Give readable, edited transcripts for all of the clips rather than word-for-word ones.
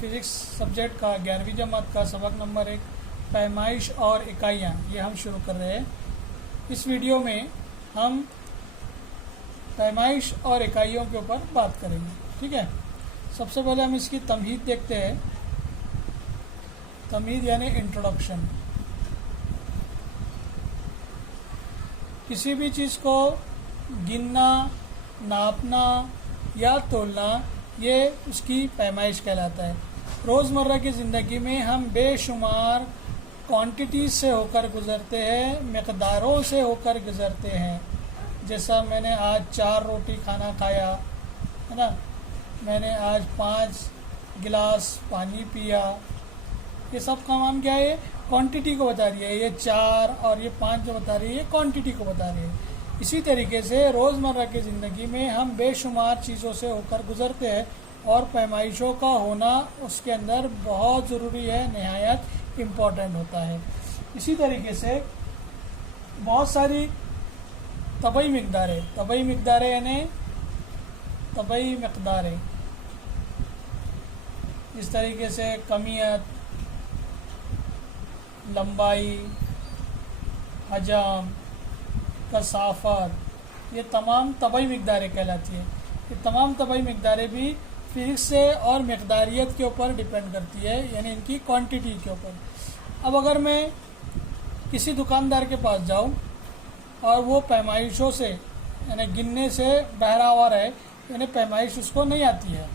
Physics subject का 11वीं जमात का सबक नंबर 1 पैमाइश और इकाइयाँ ये हम शुरू कर रहे हैं। इस वीडियो में हम पैमाइश और इकाइयों के ऊपर बात करेंगे। ठीक है, सबसे पहले हम इसकी तमहीद देखते हैं। तमहीद यानी इंट्रोडक्शन। किसी भी चीज़ को गिनना, नापना या तोलना ये उसकी पैमाइश कहलाता है। रोज़मर्रा की ज़िंदगी में हम बेशुमार क्वांटिटीज़ से होकर गुज़रते हैं, मकदारों से होकर गुज़रते हैं। जैसा मैंने आज 4 रोटी खाना खाया है ना, मैंने आज 5 गिलास पानी पिया, ये सब का नाम क्या है? क्वांटिटी को बता रही है। ये 4 और ये 5 जो बता रही है, ये क्वांटिटी को बता रही है। इसी तरीके से रोज़मर्रा की ज़िंदगी में हम बेशुमार चीज़ों से होकर गुज़रते हैं और पैमाइशों का होना उसके अंदर बहुत ज़रूरी है, निहायत इम्पॉर्टेंट होता है। इसी तरीके से बहुत सारी तबई मकदारें यानी तबई मकदारें, इस तरीके से कमियत, लंबाई, हजम, कसाफत, ये तमाम तबई मकदारें कहलाती है। ये तमाम तबई मकदारें भी फिज़िक्स से और मकदारियत के ऊपर डिपेंड करती है, यानी इनकी क्वांटिटी के ऊपर। अब अगर मैं किसी दुकानदार के पास जाऊं और वो पैमाइशों से यानी गिनने से बहरा हुआ रहे, यानी पैमाइश उसको नहीं आती है,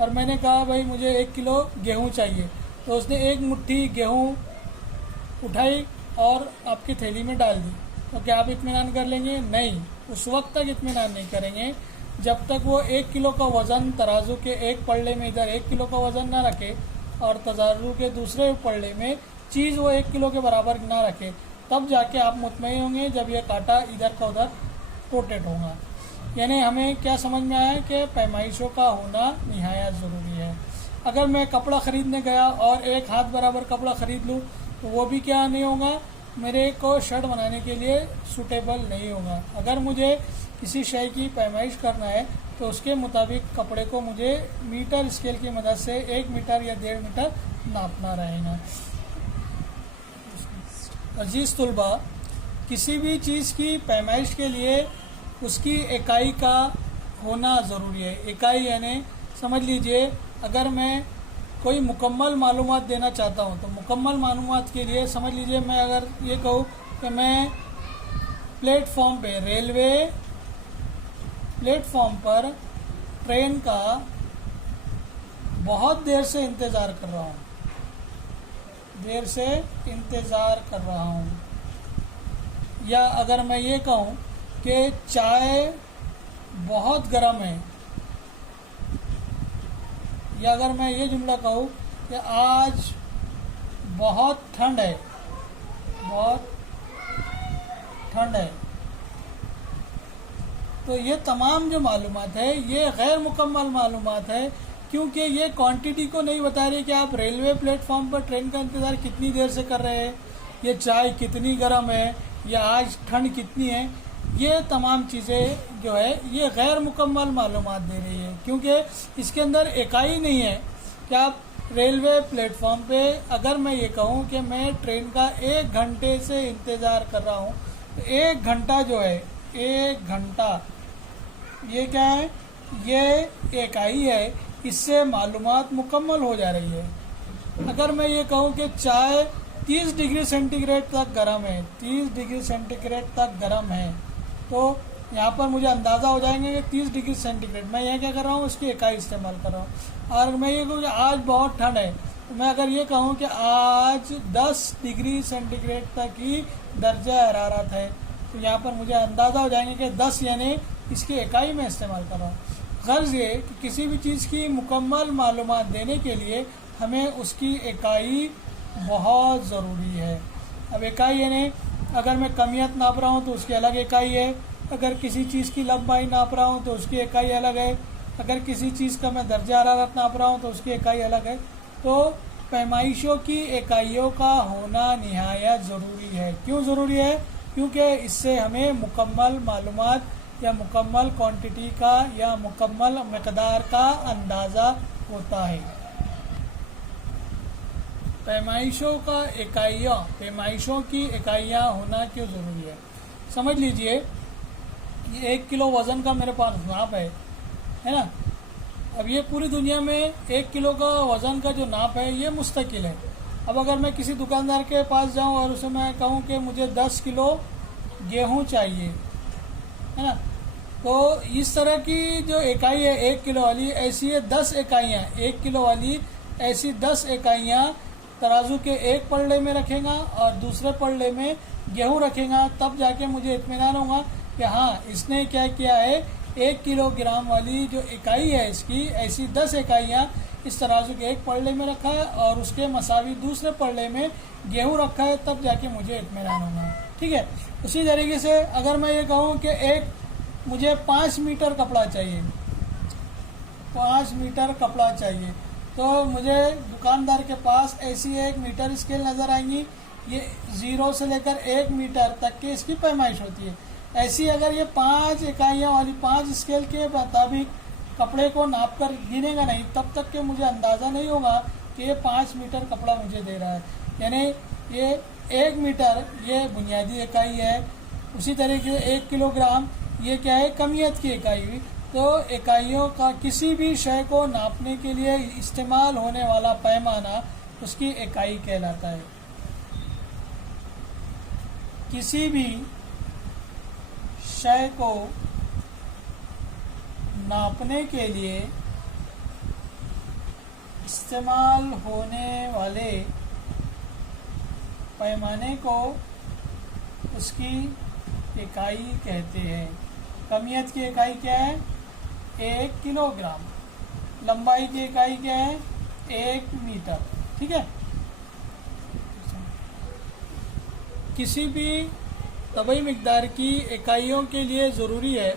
और मैंने कहा भाई मुझे 1 किलो गेहूँ चाहिए, तो उसने 1 मुट्ठी गेहूँ उठाई और आपकी थैली में डाल दी, तो क्या आप इत्मीनान कर लेंगे? नहीं, उस वक्त तक इत्मीनान नहीं करेंगे जब तक वो 1 किलो का वज़न तराजू के एक पल्ले में इधर 1 किलो का वज़न ना रखे और तराजू के दूसरे पल्ले में चीज़ वो 1 किलो के बराबर ना रखे, तब जाके आप मुतमईन होंगे जब ये कांटा इधर का उधर रोटेट होगा। यानी हमें क्या समझ में आया कि पैमाइशों का होना निहायत ज़रूरी है। अगर मैं कपड़ा ख़रीदने गया और 1 हाथ बराबर कपड़ा ख़रीद लूँ तो वो भी क्या नहीं होगा, मेरे को शर्ट बनाने के लिए सूटेबल नहीं होगा। अगर मुझे किसी शय की पैमाइश करना है तो उसके मुताबिक कपड़े को मुझे मीटर स्केल की मदद से 1 मीटर या 1.5 मीटर नापना रहेगा। अजीज़ तुलबा, किसी भी चीज़ की पैमाइश के लिए उसकी इकाई का होना ज़रूरी है। इकाई यानी समझ लीजिए, अगर मैं कोई मुकम्मल मालूमात देना चाहता हूँ तो मुकम्मल मालूमात के लिए समझ लीजिए, मैं अगर ये कहूँ कि मैं प्लेटफॉर्म पे, रेलवे प्लेटफॉर्म पर ट्रेन का बहुत देर से इंतज़ार कर रहा हूँ, या अगर मैं ये कहूँ कि चाय बहुत गर्म है, या अगर मैं ये जुमला कहूँ कि आज बहुत ठंड है, तो ये तमाम जो मालूमात है ये गैर मुकम्मल मालूमात है, क्योंकि ये क्वांटिटी को नहीं बता रही कि आप रेलवे प्लेटफॉर्म पर ट्रेन का इंतज़ार कितनी देर से कर रहे हैं, ये चाय कितनी गर्म है, या आज ठंड कितनी है। ये तमाम चीज़ें जो है ये गैर मुकम्मल मालूमात दे रही है, क्योंकि इसके अंदर इकाई नहीं है कि आप रेलवे प्लेटफॉर्म पे, अगर मैं ये कहूँ कि मैं ट्रेन का 1 घंटे से इंतज़ार कर रहा हूँ, तो 1 घंटा जो है, 1 घंटा ये क्या है? ये इकाई है, इससे मालूमात मुकम्मल हो जा रही है। अगर मैं ये कहूँ कि चाय 30 डिग्री सेंटीग्रेड तक गर्म है, 30 डिग्री सेंटीग्रेड तक गर्म है, तो यहाँ पर मुझे अंदाज़ा हो जाएंगे कि 30 डिग्री सेंटीग्रेड। मैं यहाँ क्या कर रहा हूँ, उसकी इकाई इस्तेमाल कर रहा हूँ। और मैं ये कहूँ कि आज बहुत ठंड है, तो मैं अगर ये कहूँ कि आज 10 डिग्री सेंटीग्रेड तक ही दर्जा हरारत है, तो यहाँ पर मुझे अंदाज़ा हो जाएंगे कि 10 यानी इसकी इकाई में इस्तेमाल कर रहा हूँ। गर्ज़ ये कि किसी भी चीज़ की मुकम्मल मालूमात देने के लिए हमें उसकी इकाई बहुत ज़रूरी है। अब इकाई यानी अगर मैं कमियत नाप रहा हूँ तो उसकी अलग इकाई है, अगर किसी चीज़ की लंबाई नाप रहा हूँ तो उसकी इकाई अलग है, अगर किसी चीज़ का मैं दर्जा हरारत नाप रहा हूँ तो उसकी इकाई अलग है। तो पैमाइशों की इकाइयों का होना निहायत ज़रूरी है। क्यों ज़रूरी है? क्योंकि इससे हमें मुकम्मल मालूमात या मुकम्मल क्वांटिटी का या मुकम्मल मकदार का अंदाज़ा होता है। पैमाइशों का इकाइयाँ, पैमाइशों की इकाइयाँ होना क्यों ज़रूरी है। समझ लीजिए ये 1 किलो वज़न का मेरे पास नाप है ना। अब ये पूरी दुनिया में 1 किलो का वज़न का जो नाप है ये मुस्तकिल है। अब अगर मैं किसी दुकानदार के पास जाऊं और उसे मैं कहूं कि मुझे 10 किलो गेहूं चाहिए, है ना, तो इस तरह की जो इकाई है 1 किलो वाली, ऐसी है 10 इकाइयाँ, 1 किलो वाली ऐसी 10 इकाइयाँ तराजू के एक पल्ले में रखेगा और दूसरे पल्ले में गेहूं रखेगा, तब जाके मुझे इत्मीनान होगा कि हाँ इसने क्या किया है, 1 किलोग्राम वाली जो इकाई है इसकी ऐसी 10 इकाइयाँ इस तराजू के एक पल्ले में रखा है और उसके मसावी दूसरे पल्ले में गेहूं रखा है, तब जाके मुझे इत्मीनान होगा। ठीक है। उसी तरीके से अगर मैं ये कहूँ कि मुझे 5 मीटर कपड़ा चाहिए, 5 मीटर कपड़ा चाहिए, तो मुझे दुकानदार के पास ऐसी एक मीटर स्केल नज़र आएंगी। ये 0 से लेकर 1 मीटर तक की इसकी पैमाइश होती है। ऐसी अगर ये 5 इकाइयाँ वाली 5 स्केल के मुताबिक कपड़े को नाप कर गिनेगा नहीं, तब तक के मुझे अंदाज़ा नहीं होगा कि ये 5 मीटर कपड़ा मुझे दे रहा है। यानी ये 1 मीटर ये बुनियादी इकाई है। उसी तरीके से 1 किलोग्राम ये क्या है, कमियत की इकाई हुई। तो इकाइयों का किसी भी शय को नापने के लिए इस्तेमाल होने वाला पैमाना उसकी इकाई कहलाता है। किसी भी शय को नापने के लिए इस्तेमाल होने वाले पैमाने को उसकी इकाई कहते हैं। कमियत की इकाई क्या है, 1 किलोग्राम। लंबाई की इकाई क्या है, 1 मीटर। ठीक है। किसी भी तबई मिकदार की इकाइयों के लिए ज़रूरी है,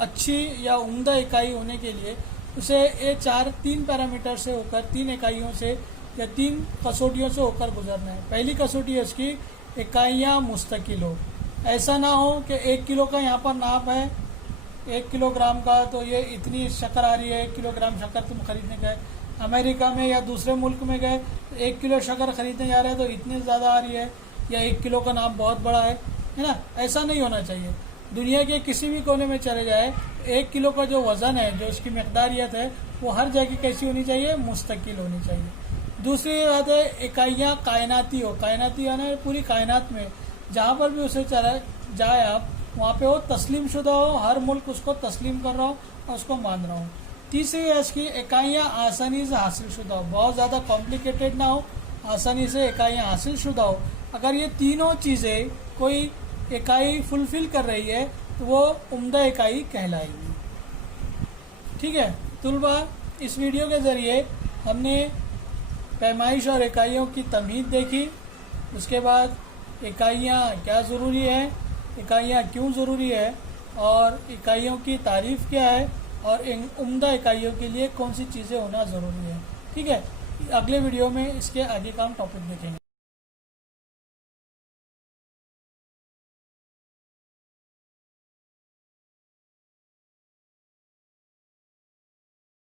अच्छी या उम्दा इकाई होने के लिए उसे ये 3 पैरामीटर से होकर, 3 इकाइयों से या 3 कसौटियों से होकर गुजरना है। पहली कसौटी है उसकी इकाइयाँ मुस्तकिल हो। ऐसा ना हो कि 1 किलो का यहाँ पर नाप है 1 किलोग्राम का, तो ये इतनी शक्कर आ रही है, 1 किलोग्राम शक्कर तुम खरीदने गए अमेरिका में या दूसरे मुल्क में गए, 1 किलो शक्कर खरीदने जा रहे हैं तो इतनी ज़्यादा आ रही है, या 1 किलो का नाप बहुत बड़ा है ना। ऐसा नहीं होना चाहिए। दुनिया के किसी भी कोने में चले जाए, 1 किलो का जो वज़न है, जो उसकी मकदारियत है, वो हर जगह कैसी होनी चाहिए, मुस्तकिल होनी चाहिए। दूसरी बात है इकाइयाँ कायनाती हो। कायनाती यानी पूरी कायनात में जहाँ पर भी उसे चला जाए आप, वहाँ पे वो तस्लीम शुदा हो, हर मुल्क उसको तस्लीम कर रहा हो और उसको मान रहा हो। तीसरी है इसकी इकाइयाँ आसानी से हासिल शुदा हो, बहुत ज़्यादा कॉम्प्लिकेटेड ना हो, आसानी से इकाइयाँ हासिल शुदा हो। अगर ये तीनों चीज़ें कोई इकाई फुलफिल कर रही है तो वो उम्दा इकाई कहलाएगी। ठीक है तुलबा, इस वीडियो के ज़रिए हमने पैमाइश और इकाइयों की तमीज़ देखी। उसके बाद इकाइयाँ क्या ज़रूरी है, इकाइयाँ क्यों ज़रूरी है, और इकाइयों की तारीफ़ क्या है, और इन उम्दा इकाइयों के लिए कौन सी चीज़ें होना ज़रूरी है। ठीक है, अगले वीडियो में इसके आगे का हम टॉपिक देखेंगे।